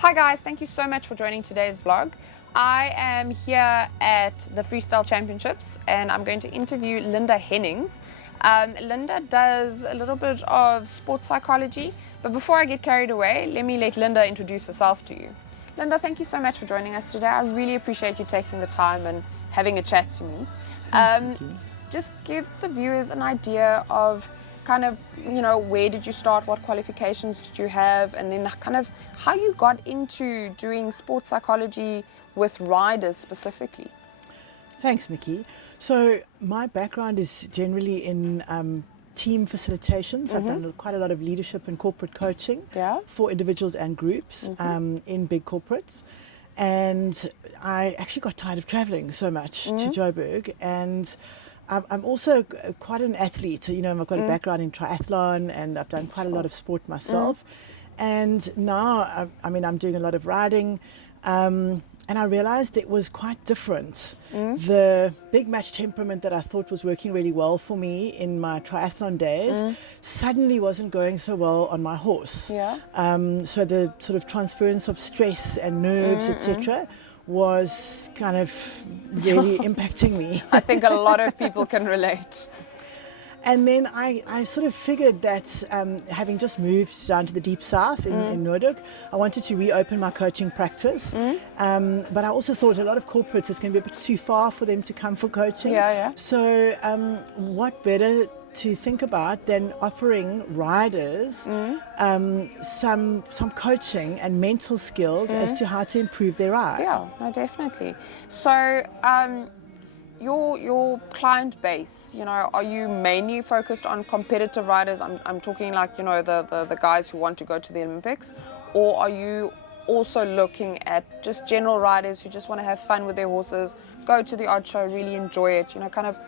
Hi guys, thank you so much for joining today's vlog. I am here at the Freestyle Championships and I'm going to interview Linda Hennings. Linda does a little bit of sports psychology, but before I get carried away, let me let Linda introduce herself to you. Linda, thank you so much for joining us today. I really appreciate you taking the time and having a chat to me. Thanks, Nikki. Just give the viewers an idea of kind of, where did you start, what qualifications did you have, and then kind of how you got into doing sports psychology with riders specifically. Thanks, Nikki. So my background is generally in team facilitation. So I've done quite a lot of leadership and corporate coaching for individuals and groups in big corporates. And I actually got tired of traveling so much to Joburg, and I'm also quite an athlete. I've got a background in triathlon and I've done quite a lot of sport myself. And now, I'm doing a lot of riding, and I realized it was quite different. The big match temperament that I thought was working really well for me in my triathlon days suddenly wasn't going so well on my horse. So the sort of transference of stress and nerves, etc., was kind of really impacting me. I think a lot of people can relate. And then I sort of figured that having just moved down to the deep south in Noordhoek, I wanted to reopen my coaching practice. But I also thought a lot of corporates, it's going to be a bit too far for them to come for coaching. So what better to think about than offering riders some coaching and mental skills as to how to improve their ride. Yeah, no, definitely. So your client base, are you mainly focused on competitive riders? I'm talking like, the guys who want to go to the Olympics, or are you also looking at just general riders who just want to have fun with their horses, go to the odd show, really enjoy it, kind of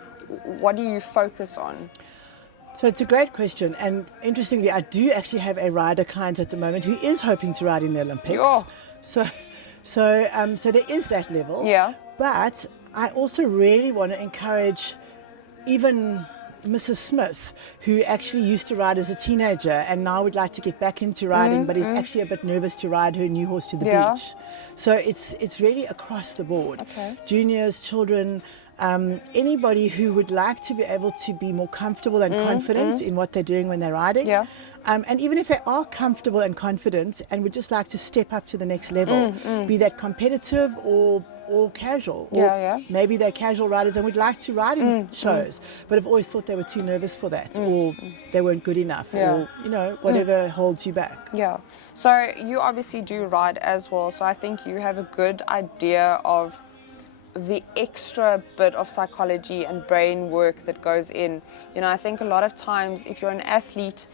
what do you focus on? So it's a great question, and interestingly, I do actually have a rider client at the moment who is hoping to ride in the Olympics. So there is that level. But I also really want to encourage even Mrs. Smith, who actually used to ride as a teenager and now would like to get back into riding, but is actually a bit nervous to ride her new horse to the beach. So it's really across the board. Juniors, children, anybody who would like to be able to be more comfortable and confident in what they're doing when they're riding. And even if they are comfortable and confident and would just like to step up to the next level, be that competitive or casual, or maybe they're casual riders and would like to ride in shows, but have always thought they were too nervous for that, or they weren't good enough, or whatever holds you back. So you obviously do ride as well, so I think you have a good idea of the extra bit of psychology and brain work that goes in. I think a lot of times if you're an athlete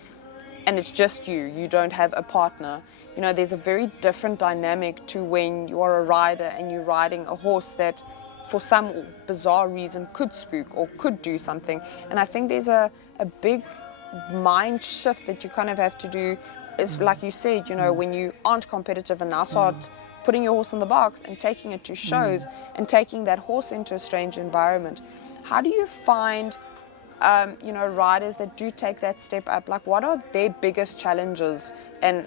and it's just you don't have a partner, there's a very different dynamic to when you are a rider and you're riding a horse that for some bizarre reason could spook or could do something. And I think there's a big mind shift that you kind of have to do, is like you said, when you aren't competitive and now start putting your horse in the box and taking it to shows and taking that horse into a strange environment. How do you find riders that do take that step up? Like, what are their biggest challenges, and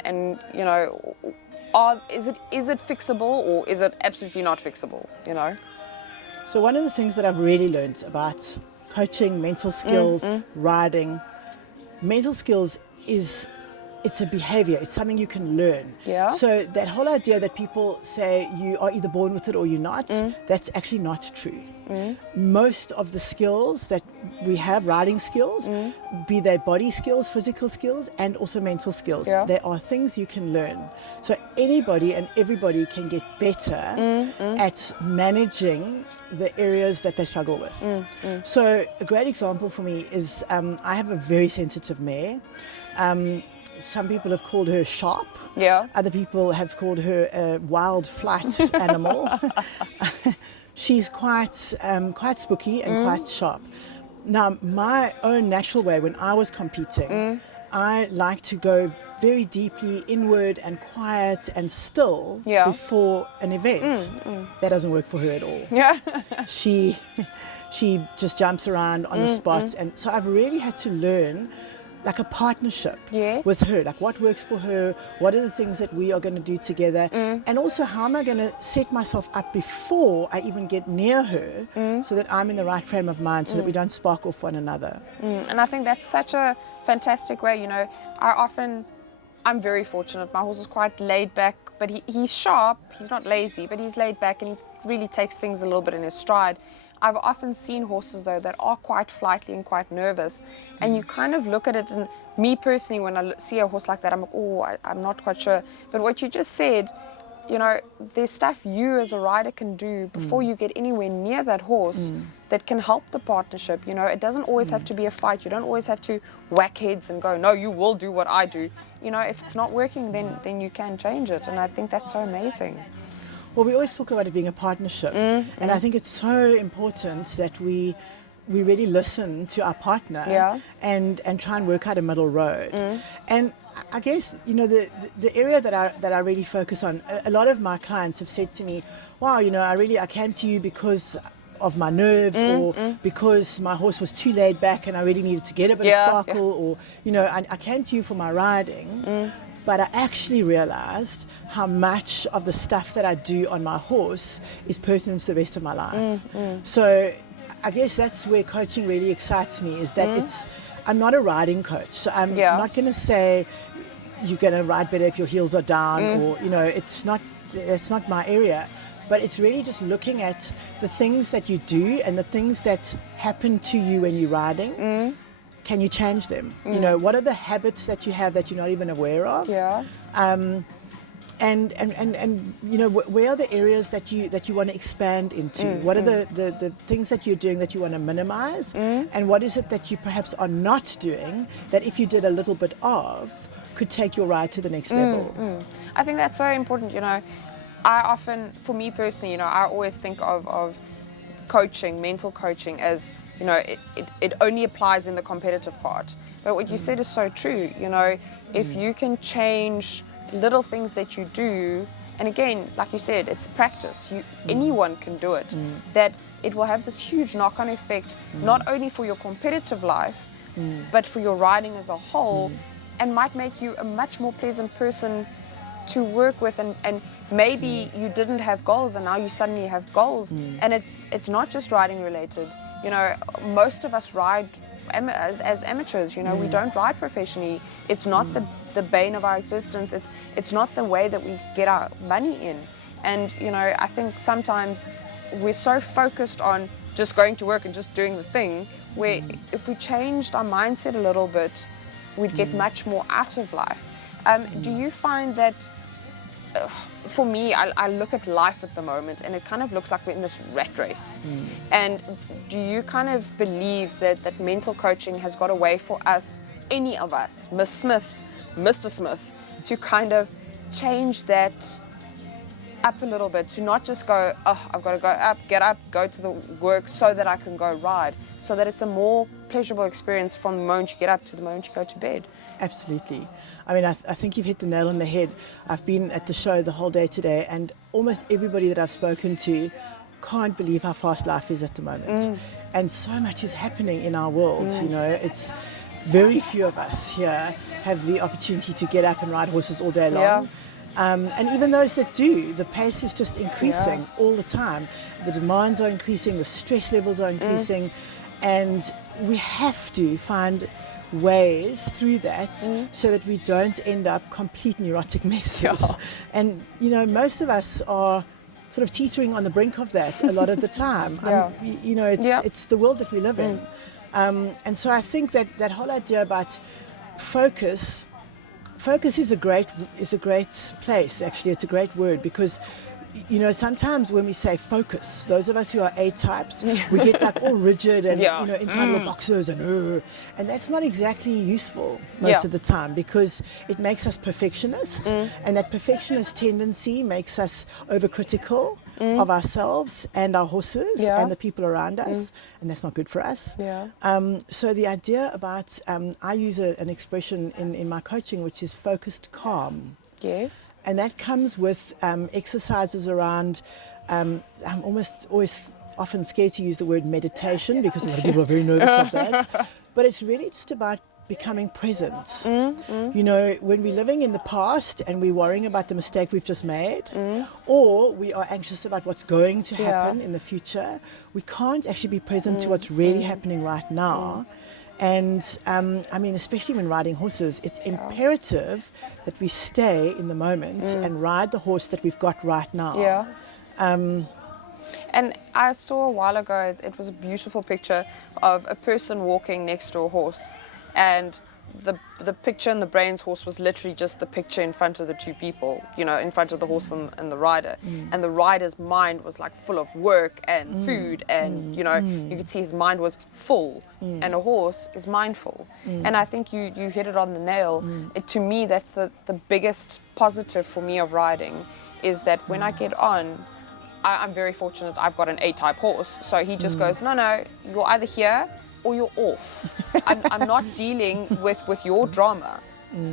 is it fixable, or is it absolutely not fixable? So one of the things that I've really learned about coaching, mental skills, riding, mental skills it's a behavior, it's something you can learn. So that whole idea that people say you are either born with it or you're not, that's actually not true. Most of the skills that we have, riding skills, be they body skills, physical skills, and also mental skills, they are things you can learn. So anybody and everybody can get better at managing the areas that they struggle with. So a great example for me is I have a very sensitive mare. Some people have called her sharp. Other people have called her a wild flight animal. She's quite spooky and quite sharp. Now, my own natural way when I was competing, I like to go very deeply inward and quiet and still before an event. That doesn't work for her at all. She just jumps around on the spot, and so I've really had to learn like a partnership Yes. with her, like what works for her, what are the things that we are going to do together, and also how am I going to set myself up before I even get near her so that I'm in the right frame of mind so that we don't spark off one another. And I think that's such a fantastic way, you know. I'm very fortunate. My horse is quite laid back, but he's sharp. He's not lazy, but he's laid back and he really takes things a little bit in his stride. I've often seen horses, though, that are quite flighty and quite nervous. And you kind of look at it, and me personally, when I see a horse like that, I'm like, oh, I'm not quite sure. But what you just said, you know, there's stuff you as a rider can do before you get anywhere near that horse that can help the partnership. You know, it doesn't always have to be a fight. You don't always have to whack heads and go, no, you will do what I do. You know, if it's not working, then you can change it. And I think that's so amazing. Well, we always talk about it being a partnership, and I think it's so important that we really listen to our partner and try and work out a middle road. And I guess, you know, the area that I really focus on, a lot of my clients have said to me, wow, you know, I came to you because of my nerves or because my horse was too laid back and I really needed to get a bit of sparkle, or, you know, I came to you for my riding. But I actually realized how much of the stuff that I do on my horse is pertinent to the rest of my life. So I guess that's where coaching really excites me, is that I'm not a riding coach. So I'm not going to say you're going to ride better if your heels are down, or, you know, it's not my area. But it's really just looking at the things that you do and the things that happen to you when you're riding. Can you change them? You know, what are the habits that you have that you're not even aware of? And you know, where are the areas that you want to expand into? What are the things that you're doing that you want to minimize? And what is it that you perhaps are not doing that if you did a little bit of could take your ride to the next level? I think that's very important. You know, I often, for me personally, you know, I always think of coaching, mental coaching, as, you know, it only applies in the competitive part. But what you said is so true. You know, if you can change little things that you do, and again, like you said, it's practice. Anyone can do it. That it will have this huge knock-on effect, not only for your competitive life, but for your riding as a whole, and might make you a much more pleasant person to work with. And maybe you didn't have goals, and now you suddenly have goals. And it's not just riding related. You know, most of us ride as amateurs. You know, we don't ride professionally. It's not the bane of our existence. It's not the way that we get our money in. And, you know, I think sometimes we're so focused on just going to work and just doing the thing, where if we changed our mindset a little bit, we'd get much more out of life. Do you find that, for me, I look at life at the moment and it kind of looks like we're in this rat race. And do you kind of believe that mental coaching has got a way for us, any of us, Miss Smith, Mr. Smith, to kind of change that up a little bit, to not just go, oh, I've got to go up, get up, go to the work so that I can go ride, so that it's a more pleasurable experience from the moment you get up to the moment you go to bed? Absolutely. I mean, I think you've hit the nail on the head. I've been at the show the whole day today, and almost everybody that I've spoken to can't believe how fast life is at the moment. And so much is happening in our worlds, you know. It's very few of us here have the opportunity to get up and ride horses all day long. And even those that do, the pace is just increasing all the time. The demands are increasing, the stress levels are increasing, and we have to find ways through that so that we don't end up complete neurotic messes. And, you know, most of us are sort of teetering on the brink of that a lot of the time. You know, it's the world that we live in. And so I think that whole idea about focus is a great place, actually. It's a great word, because, you know, sometimes when we say focus, those of us who are A-types, we get like all rigid and, you know, inside little boxes and that's not exactly useful most of the time, because it makes us perfectionists, and that perfectionist tendency makes us overcritical of ourselves and our horses and the people around us, and that's not good for us. So the idea about, I use an expression in my coaching, which is focused calm. Yes. And that comes with exercises around, I'm almost always often scared to use the word meditation, because a lot of people are very nervous of that. But it's really just about becoming present. You know, when we're living in the past and we're worrying about the mistake we've just made, or we are anxious about what's going to happen in the future, we can't actually be present to what's really happening right now. And I mean, especially when riding horses, it's imperative that we stay in the moment and ride the horse that we've got right now. Yeah. And I saw a while ago, it was a beautiful picture of a person walking next to a horse, and the picture in the brain's horse was literally just the picture in front of the two people, you know, in front of the horse and the rider. And the rider's mind was like full of work and food, and you know, you could see his mind was full, and a horse is mindful. And I think you hit it on the nail. To me, that's the biggest positive for me of riding, is that when I get on, I'm very fortunate. I've got an A-type horse, so he just goes, no, you're either here or you're off. I'm not dealing with your drama.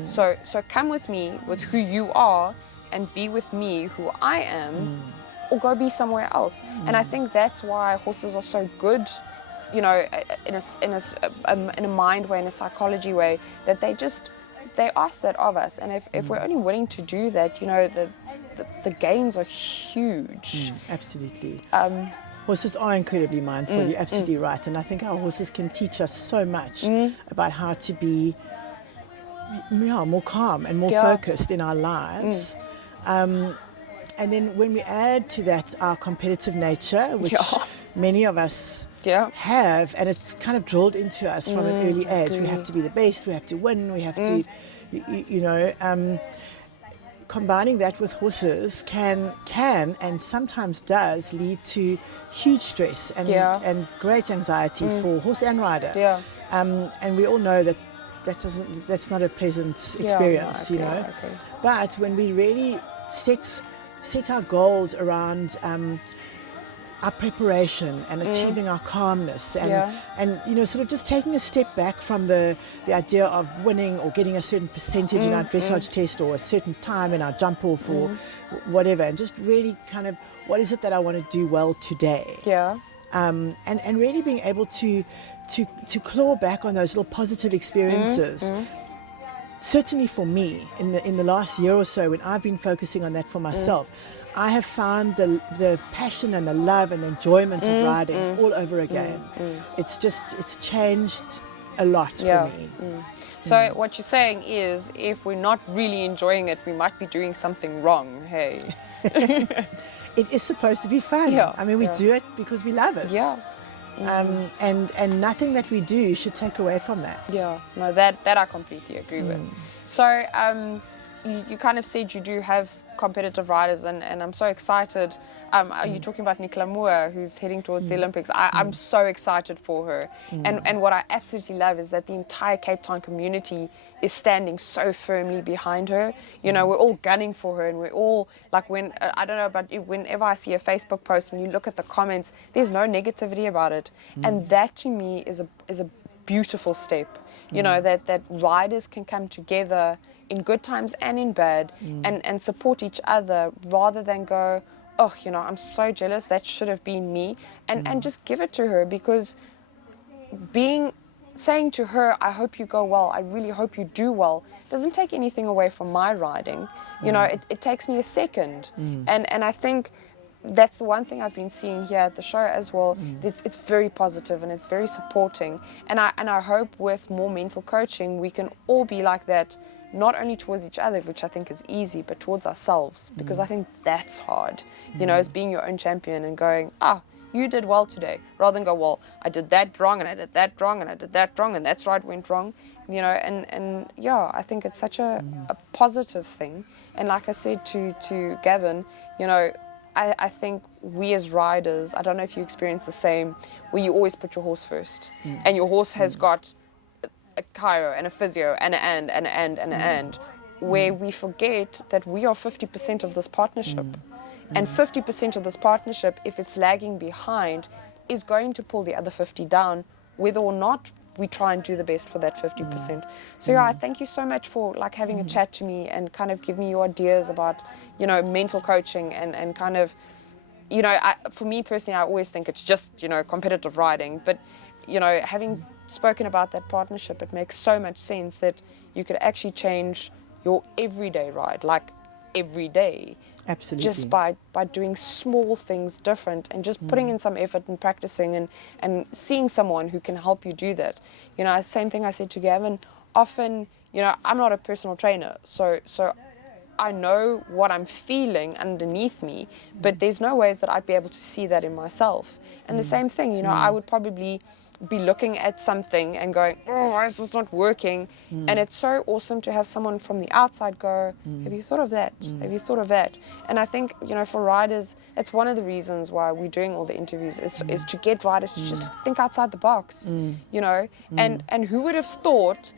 So come with me with who you are, and be with me who I am, or go be somewhere else. And I think that's why horses are so good, you know, in a mind way, in a psychology way, that they ask that of us. And if we're only willing to do that, you know, the gains are huge. Absolutely. Horses are incredibly mindful. You're absolutely right. And I think our horses can teach us so much about how to be more calm and more focused in our lives. And then when we add to that our competitive nature, which many of us have, and it's kind of drilled into us from an early age. We have to be the best, we have to win, we have to, you know, combining that with horses can and sometimes does lead to huge stress and great anxiety for horse and rider. And we all know that's not a pleasant experience, you know. But when we really set our goals around our preparation and achieving our calmness and you know, sort of just taking a step back from the idea of winning or getting a certain percentage in our dressage test or a certain time in our jump off or whatever, and just really kind of, what is it that I want to do well today? And really being able to claw back on those little positive experiences. Certainly for me, in the last year or so, when I've been focusing on that for myself, I have found the passion and the love and the enjoyment of riding all over again. It's changed a lot for me. So what you're saying is, if we're not really enjoying it, we might be doing something wrong. Hey. It is supposed to be fun. I mean, we do it because we love it. And nothing that we do should take away from that. No, that I completely agree with. So you kind of said you do have competitive riders, and I'm so excited. You're talking about Nicola Moore, who's heading towards the Olympics. I'm so excited for her. And what I absolutely love is that the entire Cape Town community is standing so firmly behind her. You know, we're all gunning for her, and we're all like, I don't know about you, whenever I see a Facebook post and you look at the comments, there's no negativity about it. And that to me is a beautiful step. You know, that riders can come together in good times and in bad, and support each other, rather than go, oh, you know, I'm so jealous, that should have been me, and just give it to her, because saying to her, I hope you go well, I really hope you do well, doesn't take anything away from my riding. You know, it takes me a second. And I think that's the one thing I've been seeing here at the show as well. It's very positive and it's very supporting. And I hope with more mental coaching, we can all be like that, not only towards each other, which I think is easy, but towards ourselves, because I think that's hard, you know, as being your own champion and going, you did well today, rather than go, well, I did that wrong, and I did that wrong, and I did that wrong, and that's right, went wrong, you know, and I think it's such a positive thing. And like I said to Gavin, you know, I think we as riders, I don't know if you experience the same, where you always put your horse first, and your horse has got a chiro and a physio and and where we forget that we are 50% of this partnership. And 50% of this partnership, if it's lagging behind, is going to pull the other 50 down, whether or not we try and do the best for that 50%. So I thank you so much for like having a chat to me and kind of give me your ideas about, you know, mental coaching and kind of, you know, for me personally, I always think it's just, you know, competitive riding, but you know, having spoken about that partnership, it makes so much sense that you could actually change your everyday ride, like every day. Absolutely. Just by doing small things different and just putting in some effort and practicing and seeing someone who can help you do that. You know, same thing I said to Gavin, often, you know, I'm not a personal trainer, so I know what I'm feeling underneath me, but there's no ways that I'd be able to see that in myself. And the same thing, you know, I would probably be looking at something and going, oh, why is this not working? And it's so awesome to have someone from the outside go, have you thought of that? Have you thought of that? And I think, you know, for riders, it's one of the reasons why we're doing all the interviews is to get riders to just think outside the box, you know, and who would have thought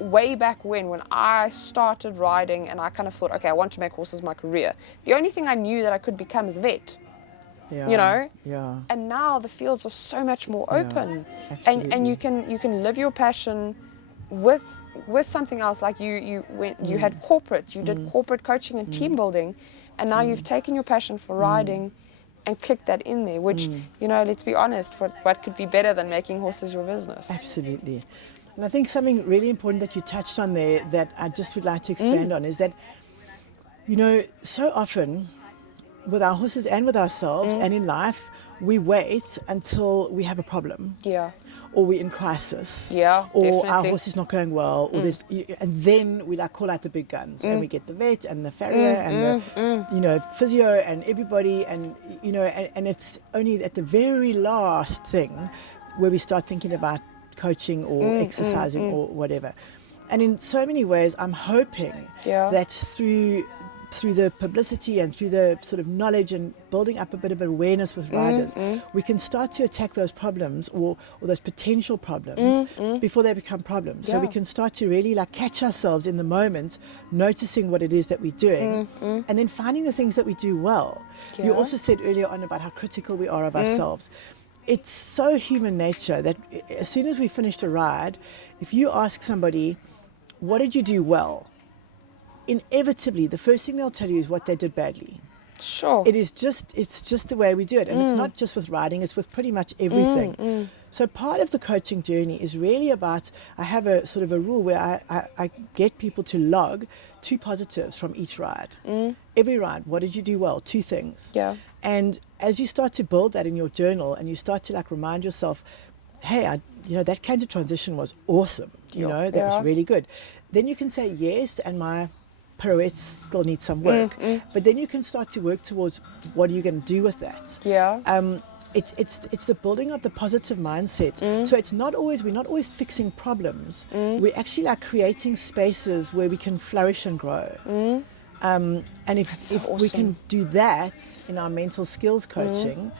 way back when I started riding and I kind of thought, okay, I want to make horses my career. The only thing I knew that I could become is a vet. Yeah, you know, yeah. And now the fields are so much more open, absolutely. and you can live your passion with something else. Like you had corporate, you did corporate coaching and team building, and now you've taken your passion for riding and clicked that in there. Which you know, let's be honest, what could be better than making horses your business? Absolutely. And I think something really important that you touched on there that I just would like to expand on is that, you know, so often with our horses and with ourselves and in life, we wait until we have a problem. Yeah. Or we're in crisis. Yeah, or definitely. our horse is not going well. Or there's, and then we like call out the big guns and we get the vet and the farrier and the, you know, physio and everybody, and you know, and it's only at the very last thing where we start thinking about coaching or exercising or whatever. And in so many ways, I'm hoping that through the publicity and through the sort of knowledge and building up a bit of awareness with riders, we can start to attack those problems or those potential problems before they become problems. So we can start to really like catch ourselves in the moment, noticing what it is that we're doing, and then finding the things that we do well. You also said earlier on about how critical we are of ourselves. It's so human nature that as soon as we finished a ride, if you ask somebody, what did you do well? Inevitably, the first thing they'll tell you is what they did badly. Sure. It's just the way we do it. And it's not just with riding, it's with pretty much everything. So part of the coaching journey is really about, I have a sort of a rule where I get people to log 2 positives from each ride. Every ride, what did you do well? 2 things. Yeah. And as you start to build that in your journal and you start to like remind yourself, hey, you know, that canter transition was awesome. You know, that was really good. Then you can say, yes, and my pirouettes still need some work. But then you can start to work towards what are you going to do with that. Yeah. It's the building of the positive mindset. So it's not always, we're not always fixing problems. We're actually like creating spaces where we can flourish and grow. And if awesome. we can do that in our mental skills coaching,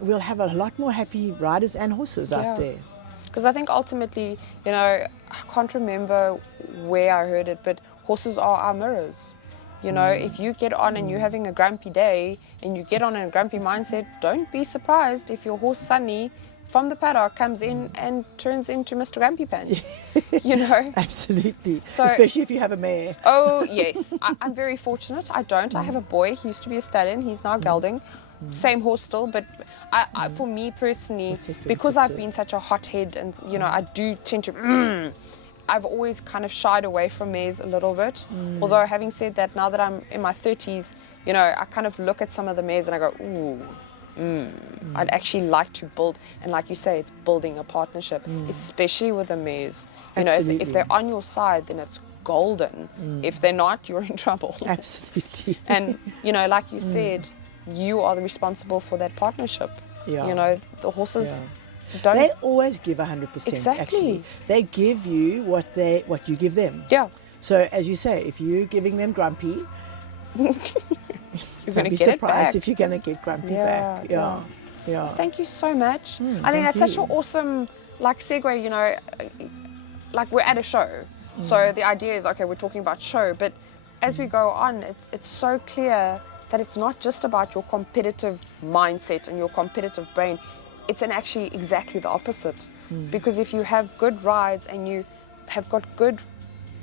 we'll have a lot more happy riders and horses out there. Because I think ultimately, you know, I can't remember where I heard it, but horses are our mirrors. You know, if you get on and you're having a grumpy day and you get on in a grumpy mindset, don't be surprised if your horse Sunny from the paddock comes in and turns into Mr. Grumpy Pants. You know? Absolutely. So, especially if you have a mare. Oh, yes. I'm very fortunate. I don't. I have a boy. He used to be a stallion. He's now gelding. Same horse still, but I, for me personally, because I've been such a hothead and, you know, I do tend to, I've always kind of shied away from mares a little bit. Although having said that, now that I'm in my 30s, you know, I kind of look at some of the mares and I go, ooh, I'd actually like to build, and like you say, it's building a partnership, especially with the mares. You know, if they're on your side, then it's golden. If they're not, you're in trouble. Absolutely. And, you know, like you said, you are the responsible for that partnership. Yeah. You know, the horses don't. They always give 100%. Exactly. Actually, they give you what you give them. Yeah. So as you say, if you're giving them grumpy, You're don't going to be get it surprised back. if you're going to get grumpy back. Yeah. Thank you so much. I think thank that's such you. an awesome, like, segue, you know, like we're at a show. So the idea is, okay, we're talking about show, but as we go on, it's so clear that it's not just about your competitive mindset and your competitive brain. It's actually exactly the opposite. Because if you have good rides and you have got good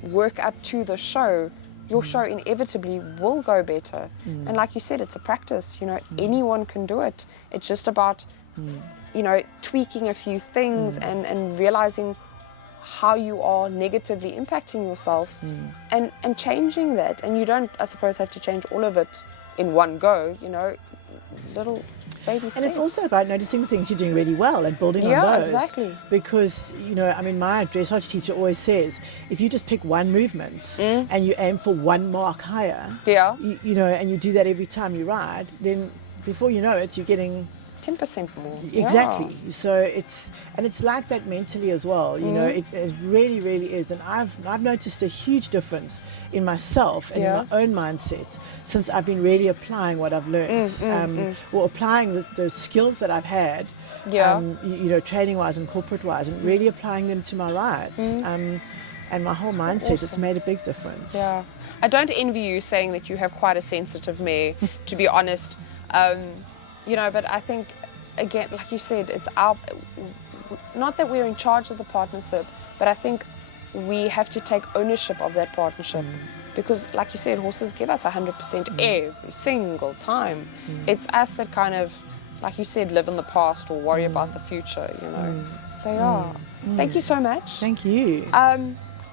work up to the show, your show inevitably will go better. And like you said, it's a practice, you know, anyone can do it. It's just about, you know, tweaking a few things and realizing how you are negatively impacting yourself and changing that. And you don't, I suppose, have to change all of it in one go, you know, little baby steps. And it's also about noticing the things you're doing really well and building on those. Exactly. Because, you know, I mean, my dressage teacher always says, if you just pick one movement and you aim for one mark higher, you know, and you do that every time you ride, then before you know it, you're getting 10% more. Exactly. So it's like that mentally as well. You know, it really, really is. And I've noticed a huge difference in myself and in my own mindset since I've been really applying what I've learned, or applying the skills that I've had, you know, training wise and corporate wise, and really applying them to my rides. And my whole mindset, it's made a big difference. Yeah. I don't envy you saying that you have quite a sensitive mare, to be honest. You know, but I think, again, like you said, it's our, not that we're in charge of the partnership, but I think we have to take ownership of that partnership. Because, like you said, horses give us 100% every single time. It's us that kind of, like you said, live in the past or worry about the future, you know. So, thank you so much. Thank you.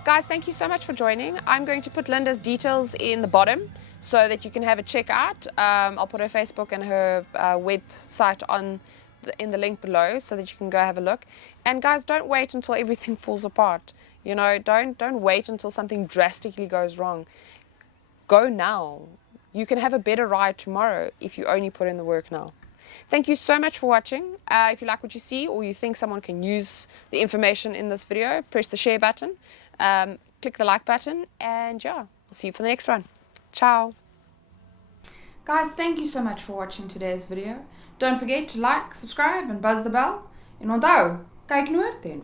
Guys, thank you so much for joining. I'm going to put Linda's details in the bottom so that you can have a check out. I'll put her Facebook and her website in the link below so that you can go have a look. And guys, don't wait until everything falls apart. You know, don't wait until something drastically goes wrong. Go now. You can have a better ride tomorrow if you only put in the work now. Thank you so much for watching. If you like what you see or you think someone can use the information in this video, press the share button, click the like button, and yeah, we'll see you for the next one. Ciao. Guys, thank you so much for watching today's video. Don't forget to like, subscribe and buzz the bell. En onthou, kyk noord en